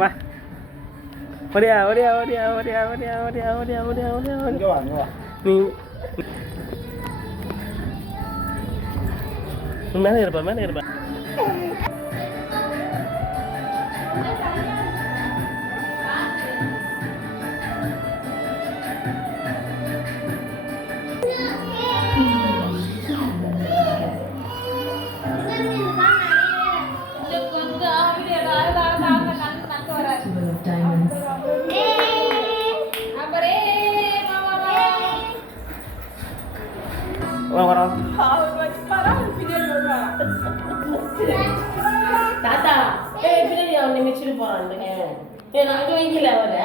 வா ஓடியா ஓடியா ஓடியா ஓடியா ஓடியா ஓடியா ஓடியா ஓடியா ஓடியா ஓடியா நீ மேலே இருப்பா மேலே இருப்பா வரோம் தாத்தா பின்னாடி அவனை மிச்சிட்டு போறான் நாங்கள் வைக்கல அவனை